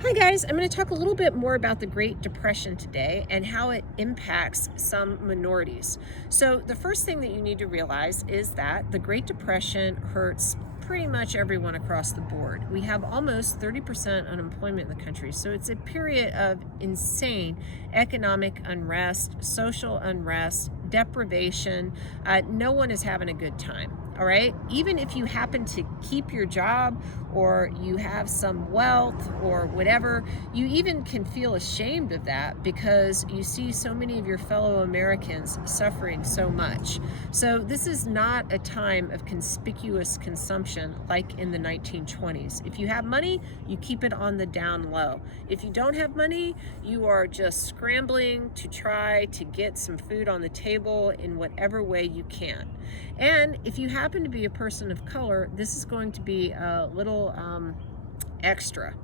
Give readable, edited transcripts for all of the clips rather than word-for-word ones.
Hi guys, I'm going to talk a little bit more about the Great Depression today and how it impacts some minorities. So the first thing that you need to realize is that the Great Depression hurts pretty much everyone across the board. We have almost 30% unemployment in the country. So it's a period of insane economic unrest, social unrest, deprivation. No one is having a good time. All right. Even if you happen to keep your job or you have some wealth or whatever, you even can feel ashamed of that because you see so many of your fellow Americans suffering so much. So this is not a time of conspicuous consumption like in the 1920s. If you have money, you keep it on the down low. If you don't have money, you are just scrambling to try to get some food on the table in whatever way you can. And if you happen to be a person of color, this is going to be a little extra.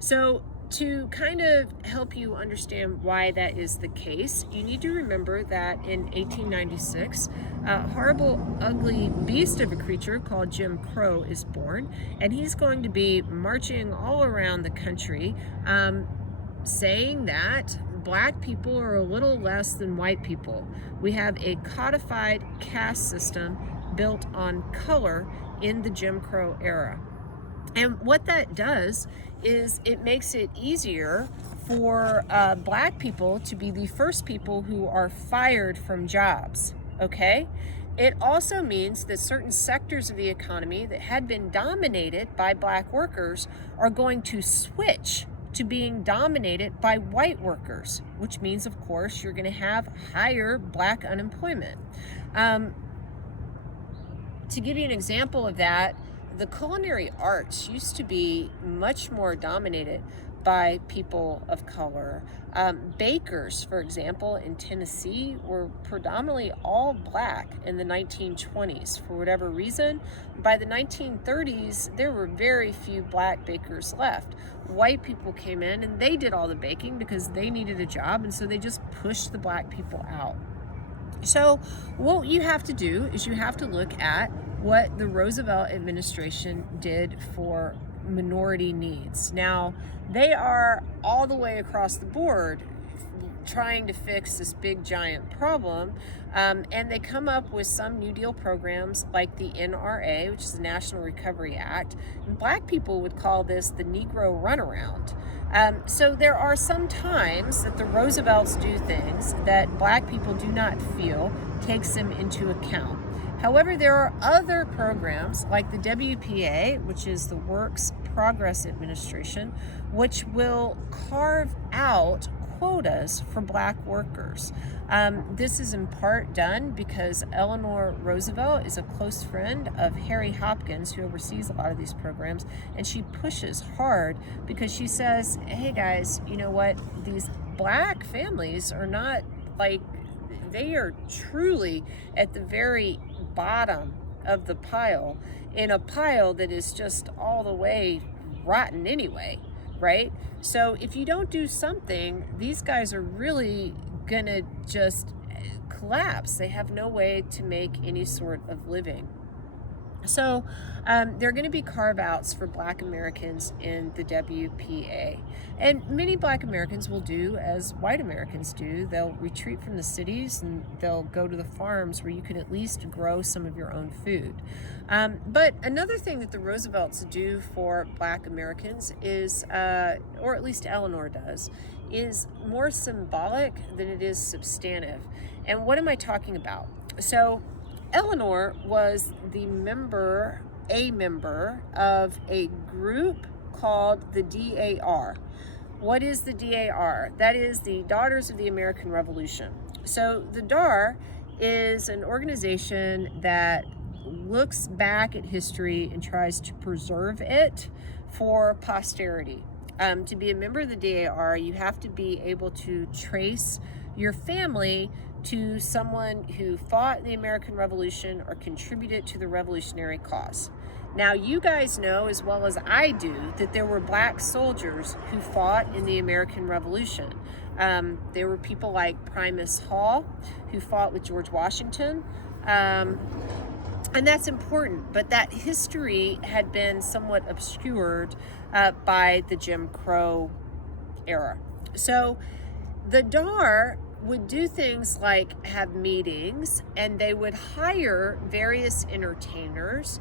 So to kind of help you understand why that is the case, you need to remember that in 1896, a horrible, ugly beast of a creature called Jim Crow is born, and he's going to be marching all around the country saying that Black people are a little less than white people. We have a codified caste system built on color in the Jim Crow era. And what that does is it makes it easier for Black people to be the first people who are fired from jobs, okay? It also means that certain sectors of the economy that had been dominated by Black workers are going to switch to being dominated by white workers, which means, of course, you're going to have higher Black unemployment. To give you an example of that, the culinary arts used to be much more dominated by people of color. Bakers, for example, in Tennessee were predominantly all Black in the 1920s for whatever reason. By the 1930s, there were very few Black bakers left. White people came in and they did all the baking because they needed a job, and so they just pushed the Black people out. So what you have to do is you have to look at what the Roosevelt administration did for minority needs. Now, they are all the way across the board trying to fix this big giant problem, and they come up with some New Deal programs like the NRA, which is the National Recovery Act, and Black people would call this the Negro runaround. So there are some times that the Roosevelts do things that Black people do not feel takes them into account. However, there are other programs like the WPA, which is the Works Progress Administration, which will carve out quotas for Black workers. This is in part done because Eleanor Roosevelt is a close friend of Harry Hopkins, who oversees a lot of these programs, and she pushes hard because she says, hey guys, you know what? These Black families are not like, they are truly at the very bottom of the pile, in a pile that is just all the way rotten anyway, right? So if you don't do something, these guys are really gonna just collapse. They have no way to make any sort of living. So there are going to be carve-outs for Black Americans in the WPA. And many Black Americans will do as white Americans do. They'll retreat from the cities and they'll go to the farms where you can at least grow some of your own food. But another thing that the Roosevelts do for Black Americans is, or at least Eleanor does, is more symbolic than it is substantive. And what am I talking about? So Eleanor was a member of a group called the DAR. What is the DAR? That is the Daughters of the American Revolution. So the DAR is an organization that looks back at history and tries to preserve it for posterity. To be a member of the DAR, you have to be able to trace your family to someone who fought the American Revolution or contributed to the revolutionary cause. Now, you guys know as well as I do that there were Black soldiers who fought in the American Revolution. There were people like Primus Hall, who fought with George Washington. And that's important, but that history had been somewhat obscured by the Jim Crow era. So the DAR would do things like have meetings, and they would hire various entertainers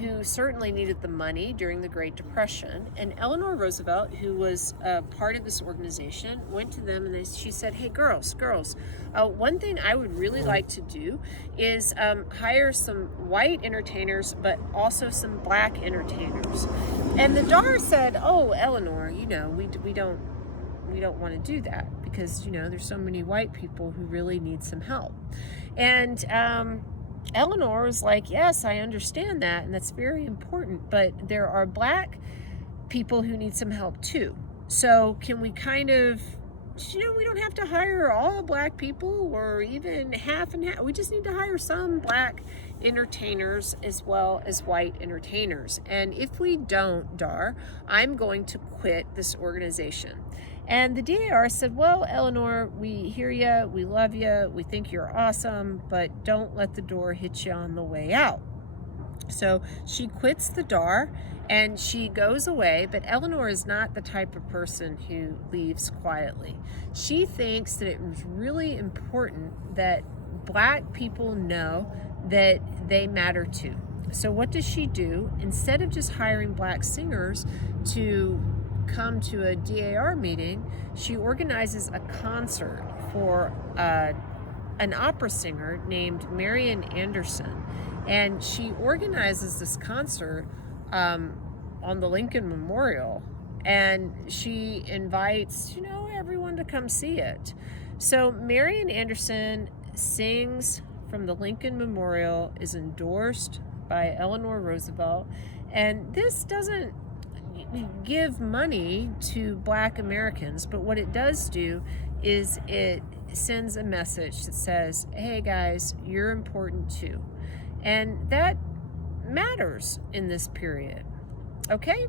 who certainly needed the money during the Great Depression. And Eleanor Roosevelt, who was part of this organization, went to them and she said, "Hey, girls, one thing I would really like to do is hire some white entertainers, but also some black entertainers." And the DAR said, "Oh, Eleanor, we don't want to do that because there's so many white people who really need some help." And Eleanor was like, "Yes, I understand that, and that's very important, but there are black people who need some help too. So can we kind of, we don't have to hire all black people or even half and half. We just need to hire some black entertainers as well as white entertainers. And if we don't, DAR, I'm going to quit this organization." And the DAR said, "Well, Eleanor, we hear you, we love you, we think you're awesome, but don't let the door hit you on the way out." So she quits the DAR and she goes away, but Eleanor is not the type of person who leaves quietly. She thinks that it was really important that black people know that they matter too. So what does she do? Instead of just hiring black singers to come to a DAR meeting, she organizes a concert for an opera singer named Marian Anderson. And she organizes this concert on the Lincoln Memorial, and she invites, everyone to come see it. So Marian Anderson sings from the Lincoln Memorial, is endorsed by Eleanor Roosevelt, and this doesn't give money to black Americans, but what it does do is it sends a message that says, "Hey guys, you're important too." And that matters in this period. Okay?